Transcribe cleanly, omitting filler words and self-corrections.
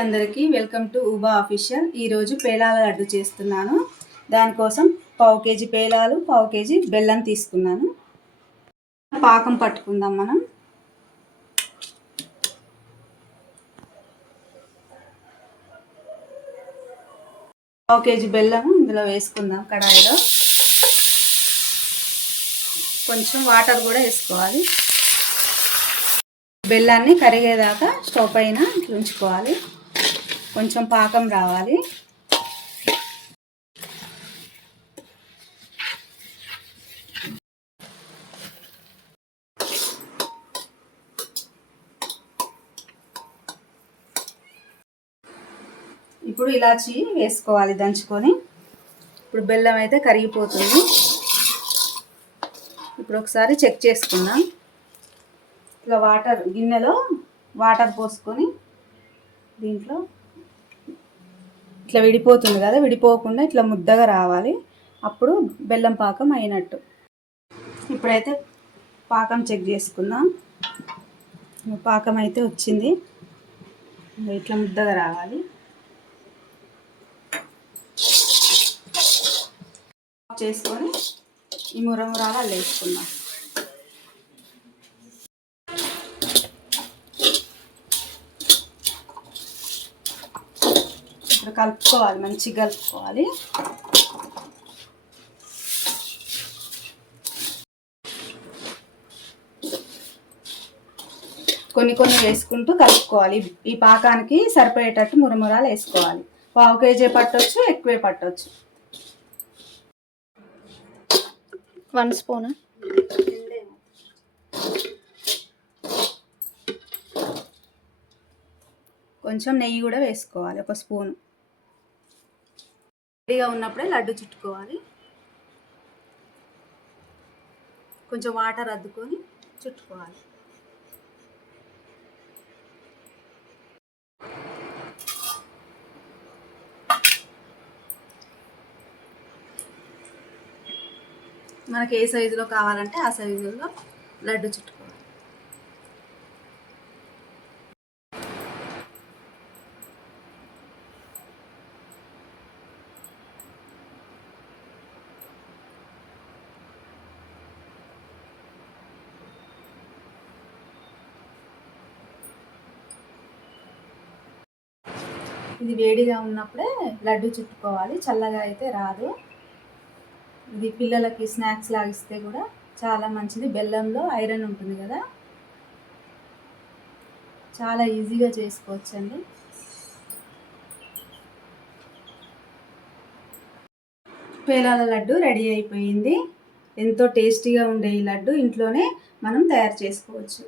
అందరికీ welcome to ఉబా official. ఈరోజు పేలాల లడ్డు చేస్తున్నాను. దానికోసం పావు కేజీ పేలాలు, పావు కేజీ బెల్లం తీసుకున్నాను. పాకం పట్టుకుందాం మనం. పావు కేజీ బెల్లం ఇందులో వేసుకుందాం. కడాయిలో కొంచెం వాటర్ కూడా వేసుకోవాలి. బెల్లాన్ని కరిగేదాకా స్టవ్ పైన ఉంచుకోవాలి. కొంచెం పాకం రావాలి. ఇప్పుడు ఇలాచి వేసుకోవాలి దంచుకొని. ఇప్పుడు బెల్లం అయితే కరిగిపోతుంది. ఇప్పుడు ఒకసారి చెక్ చేసుకుందాం. ఇట్లా గిన్నెలో వాటర్ పోసుకొని దీంట్లో ఇట్లా విడిపోతుంది కదా, విడిపోకుండా ఇట్లా ముద్దగా రావాలి. అప్పుడు బెల్లం పాకం అయినట్టు. ఇప్పుడైతే పాకం చెక్ చేసుకుందాం. పాకం అయితే వచ్చింది. ఇట్లా ముద్దగా రావాలి. చేసుకొని ఈ మురమురాలు అలా వేసుకుందాం. ఇప్పుడు కలుపుకోవాలి, మంచిగా కలుపుకోవాలి. కొన్ని కొన్ని వేసుకుంటూ కలుపుకోవాలి. ఈ పాకానికి సరిపోయేటట్టు మురమురాలు వేసుకోవాలి. పావు కేజీ పట్టొచ్చు, ఎక్కువే పట్టొచ్చు. 1 స్పూన్. కొంచెం నెయ్యి కూడా వేసుకోవాలి, 1 స్పూను. రెడీగా ఉన్నప్పుడే లడ్డు చుట్టుకోవాలి. కొంచెం వాటర్ అద్దుకొని చుట్టుకోవాలి. మనకి ఏ సైజులో కావాలంటే ఆ సైజులో లడ్డు చుట్టుకోవాలి. ఇది వేడిగా ఉన్నప్పుడే లడ్డు చుట్టుకోవాలి, చల్లగా అయితే రాదు. ఇది పిల్లలకి స్నాక్స్ లాగా ఇస్తే కూడా చాలా మంచిది. బెల్లంలో ఐరన్ ఉంటుంది కదా, చాలా ఈజీగా చేసుకోవచ్చండి. పేలాల లడ్డు రెడీ అయిపోయింది. ఎంతో టేస్టీగా ఉండే ఈ లడ్డు ఇంట్లోనే మనం తయారు చేసుకోవచ్చు.